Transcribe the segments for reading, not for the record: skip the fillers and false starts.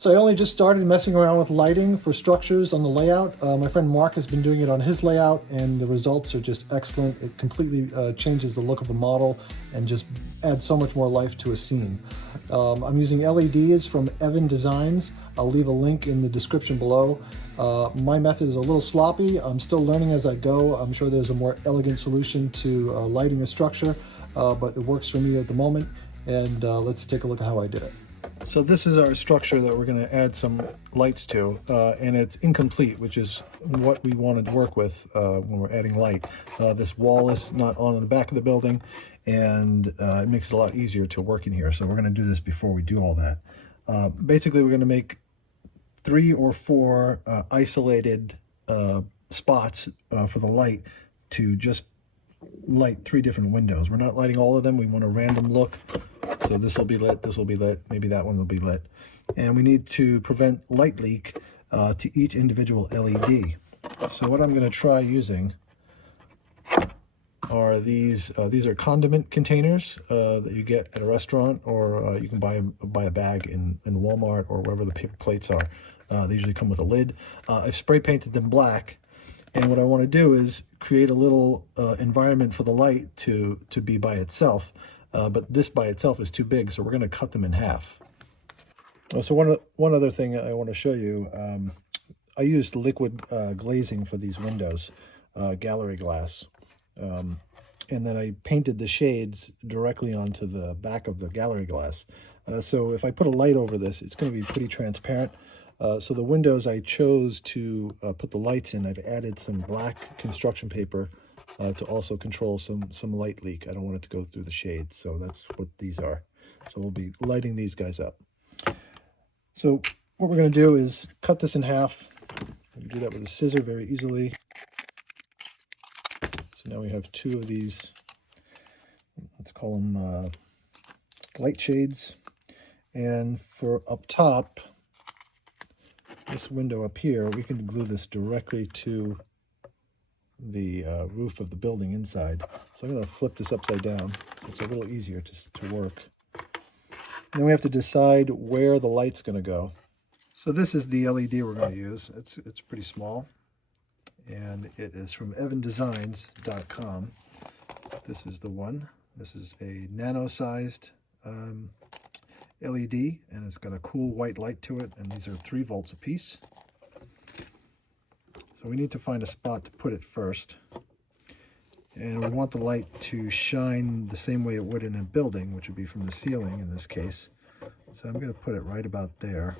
So I only just started messing around with lighting for structures on the layout. My friend Mark has been doing it on his layout, and the results are just excellent. It completely changes the look of a model and just adds so much more life to a scene. I'm using LEDs from Evan Designs. I'll leave a link in the description below. My method is a little sloppy. I'm still learning as I go. I'm sure there's a more elegant solution to lighting a structure, but it works for me at the moment. And let's take a look at how I did it. So this is our structure that we're going to add some lights to, and it's incomplete, which is what we wanted to work with when we're adding light. This wall is not on the back of the building, and it makes it a lot easier to work in here. So we're going to do this before we do all that. Basically, we're going to make 3 or 4 isolated spots for the light to just light 3 different windows. We're not lighting all of them. We want a random look. So this will be lit, this will be lit, maybe that one will be lit. And we need to prevent light leak to each individual LED. So what I'm going to try using are these are condiment containers that you get at a restaurant, or you can buy a bag in Walmart or wherever the paper plates are. They usually come with a lid. I've spray painted them black, and what I want to do is create a little environment for the light to be by itself. But this by itself is too big, so we're going to cut them in half. So one other thing I want to show you, I used liquid glazing for these windows, gallery glass, and then I painted the shades directly onto the back of the gallery glass. So if I put a light over this, it's going to be pretty transparent. So the windows I chose to put the lights in, I've added some black construction paper to also control some light leak. I don't want it to go through the shades, so that's what these are. So we'll be lighting these guys up. So what we're going to do is cut this in half. We can do that with a scissor very easily. So now we have 2 of these, let's call them light shades. And for up top, this window up here, we can glue this directly to the roof of the building inside. So I'm going to flip this upside down so it's a little easier to work. And then we have to decide where the light's going to go. So this is the LED we're going to use. It's pretty small, and it is from evandesigns.com. This is the one. This is a nano-sized LED, and it's got a cool white light to it, and these are 3 volts apiece. So we need to find a spot to put it first. And we want the light to shine the same way it would in a building, which would be from the ceiling in this case. So I'm going to put it right about there.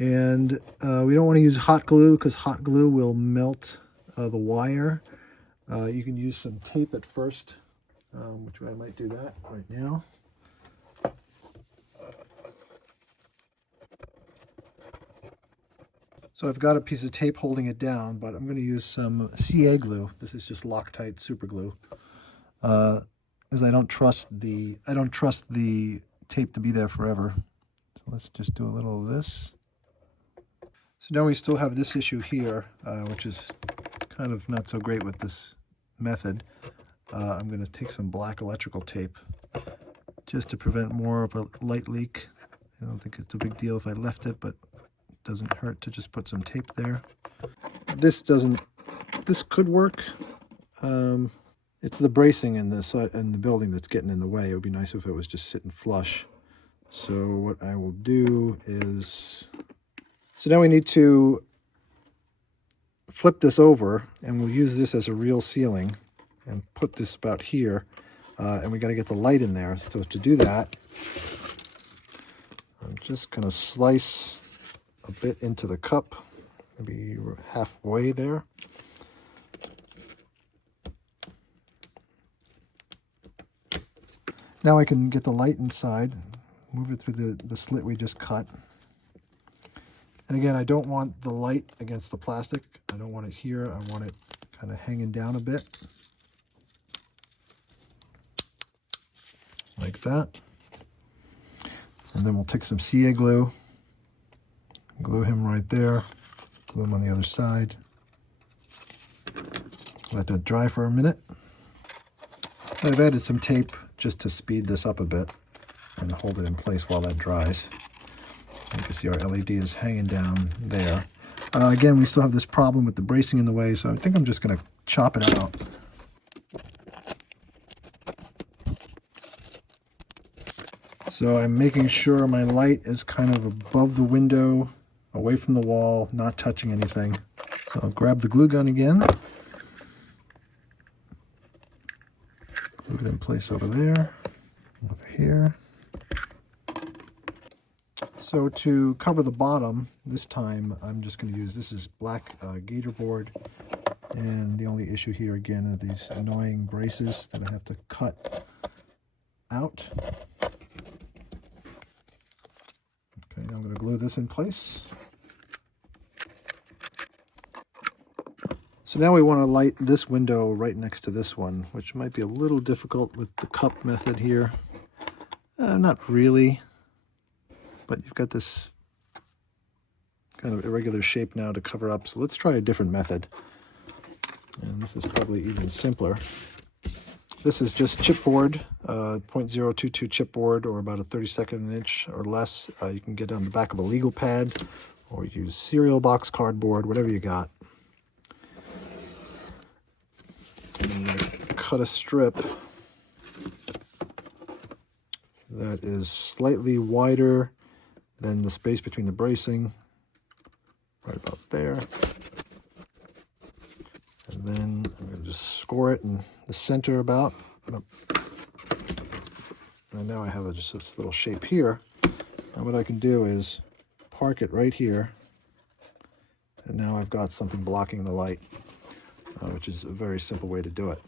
And we don't want to use hot glue, because hot glue will melt the wire. You can use some tape at first, which I might do that right now. So I've got a piece of tape holding it down, but I'm going to use some CA glue. This is just Loctite super glue, because I don't trust the tape to be there forever. So let's just do a little of this. So now we still have this issue here, which is kind of not so great with this method. I'm going to take some black electrical tape just to prevent more of a light leak. I don't think it's a big deal if I left it, but doesn't hurt to just put some tape there. This could work. It's the bracing in the building that's getting in the way. It would be nice if it was just sitting flush. So what I will do is, so now we need to flip this over, and we'll use this as a real ceiling and put this about here. And we got to get the light in there. So to do that, I'm just going to slice a bit into the cup, maybe halfway there. Now I can get the light inside, move it through the slit we just cut. And again, I don't want the light against the plastic. I don't want it here. I want it kind of hanging down a bit. Like that. And then we'll take some CA glue. Glue him right there, glue him on the other side. Let that dry for a minute. I've added some tape just to speed this up a bit and hold it in place while that dries. You can see our LED is hanging down there. Again, we still have this problem with the bracing in the way, so I think I'm just going to chop it out. So I'm making sure my light is kind of above the window, away from the wall, not touching anything. So I'll grab the glue gun again. Glue it in place over there, over here. So to cover the bottom, this time I'm just going to use, this is black gator board. And the only issue here again are these annoying braces that I have to cut out. Okay, now I'm going to glue this in place. So now we want to light this window right next to this one, which might be a little difficult with the cup method here. Not really, but you've got this kind of irregular shape now to cover up. So let's try a different method. And this is probably even simpler. This is just chipboard, 0.022 chipboard, or about a 32nd of an inch or less. You can get it on the back of a legal pad, or use cereal box cardboard, whatever you got. And cut a strip that is slightly wider than the space between the bracing, right about there. And then I'm going to just score it in the center about. And now I have just this little shape here. And what I can do is park it right here. And now I've got something blocking the light, which is a very simple way to do it.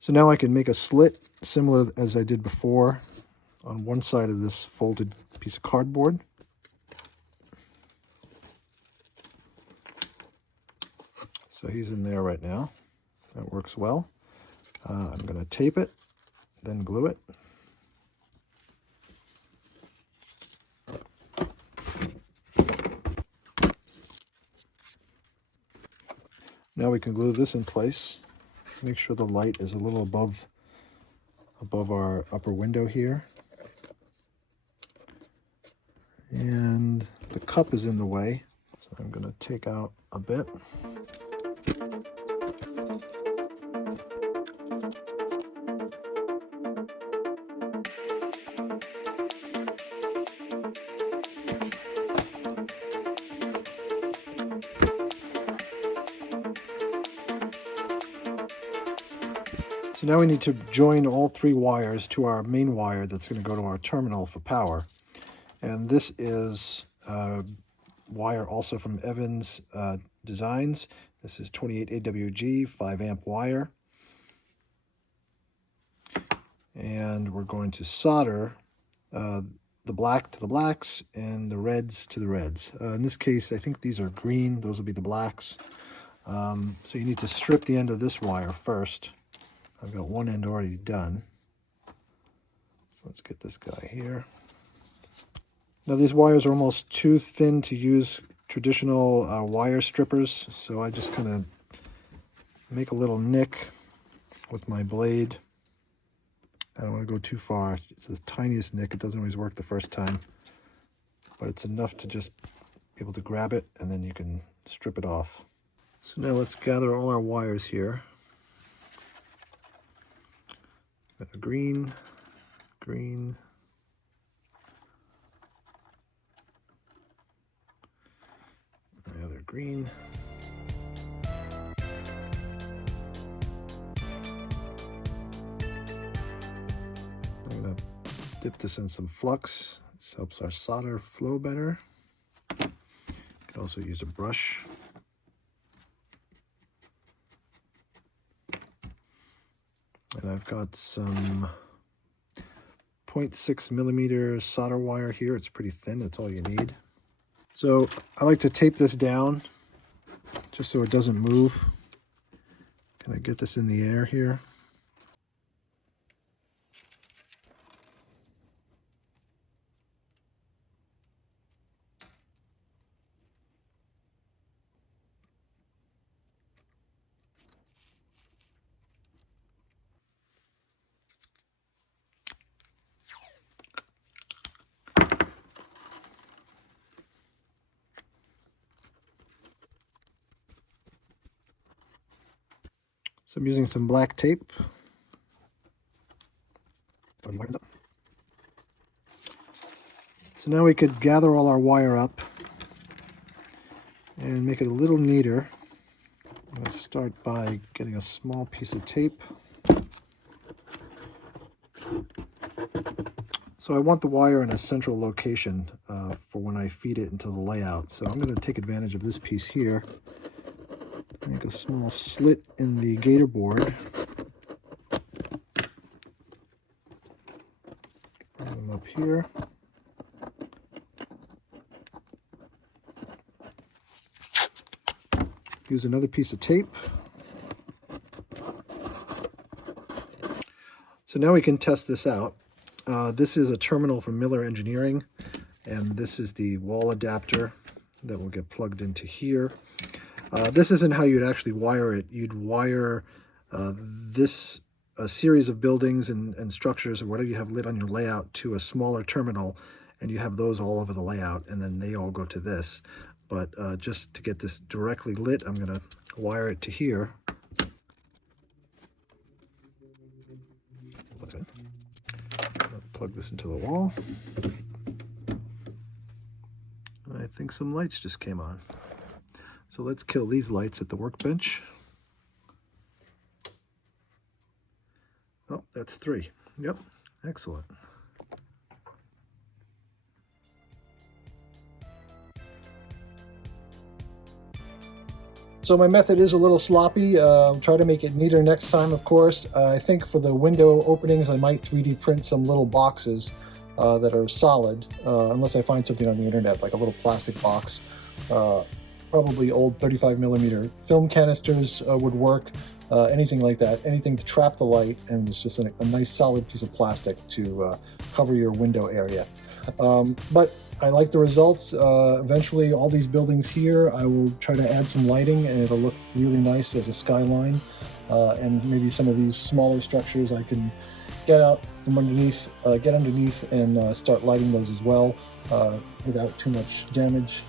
So now I can make a slit similar as I did before on one side of this folded piece of cardboard. So he's in there right now. That works well. I'm going to tape it, then glue it. Now we can glue this in place. Make sure the light is a little above our upper window here. And the cup is in the way, so I'm going to take out a bit. So now we need to join all three wires to our main wire that's going to go to our terminal for power. And this is a wire also from Evans Designs. This is 28 AWG, 5 amp wire. And we're going to solder the black to the blacks and the reds to the reds. In this case, I think these are green. Those will be the blacks. So you need to strip the end of this wire first. I've got one end already done. So let's get this guy here. Now these wires are almost too thin to use traditional wire strippers, so I just kind of make a little nick with my blade. I don't want to go too far. It's the tiniest nick. It doesn't always work the first time, but it's enough to just be able to grab it, and then you can strip it off. So now let's gather all our wires here. Got a green, green, the other green. I'm going to dip this in some flux. This helps our solder flow better. You can also use a brush. And I've got some 0.6 millimeter solder wire here. It's pretty thin. That's all you need. So I like to tape this down just so it doesn't move. Can I get this in the air here? So I'm using some black tape. So now we could gather all our wire up and make it a little neater. I'm going to start by getting a small piece of tape. So I want the wire in a central location for when I feed it into the layout. So I'm going to take advantage of this piece here. Make a small slit in the gator board. Bring them up here. Use another piece of tape. So now we can test this out. This is a terminal from Miller Engineering, and this is the wall adapter that will get plugged into here. This isn't how you'd actually wire it. You'd wire this series of buildings and structures or whatever you have lit on your layout to a smaller terminal, and you have those all over the layout, and then they all go to this. But just to get this directly lit, I'm going to wire it to here. Plug this into the wall. I think some lights just came on. So let's kill these lights at the workbench. Oh, that's 3. Yep, excellent. So my method is a little sloppy. Try to make it neater next time, of course. I think for the window openings, I might 3D print some little boxes that are solid, unless I find something on the internet, like a little plastic box. Probably old 35mm film canisters would work. Anything like that, anything to trap the light, and it's just a nice solid piece of plastic to cover your window area. But I like the results. Eventually all these buildings here, I will try to add some lighting and it'll look really nice as a skyline. And maybe some of these smaller structures I can get out from underneath, and start lighting those as well without too much damage.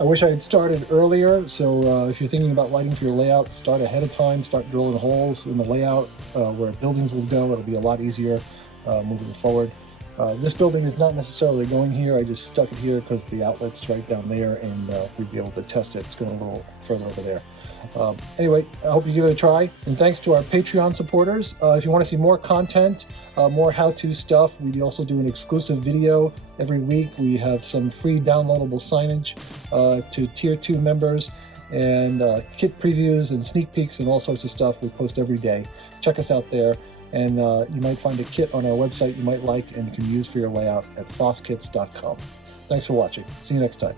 I wish I had started earlier, so if you're thinking about lighting for your layout, start ahead of time, start drilling holes in the layout where buildings will go. It'll be a lot easier moving forward. This building is not necessarily going here. I just stuck it here because the outlet's right down there, and we'd be able to test it. It's going a little further over there. Anyway, I hope you give it a try, and thanks to our Patreon supporters. If you want to see more content, more how-to stuff, we also do an exclusive video every week. We have some free downloadable signage to Tier 2 members, and kit previews and sneak peeks and all sorts of stuff we post every day. Check us out there. And you might find a kit on our website you might like and can use for your layout at fosskits.com. Thanks for watching. See you next time.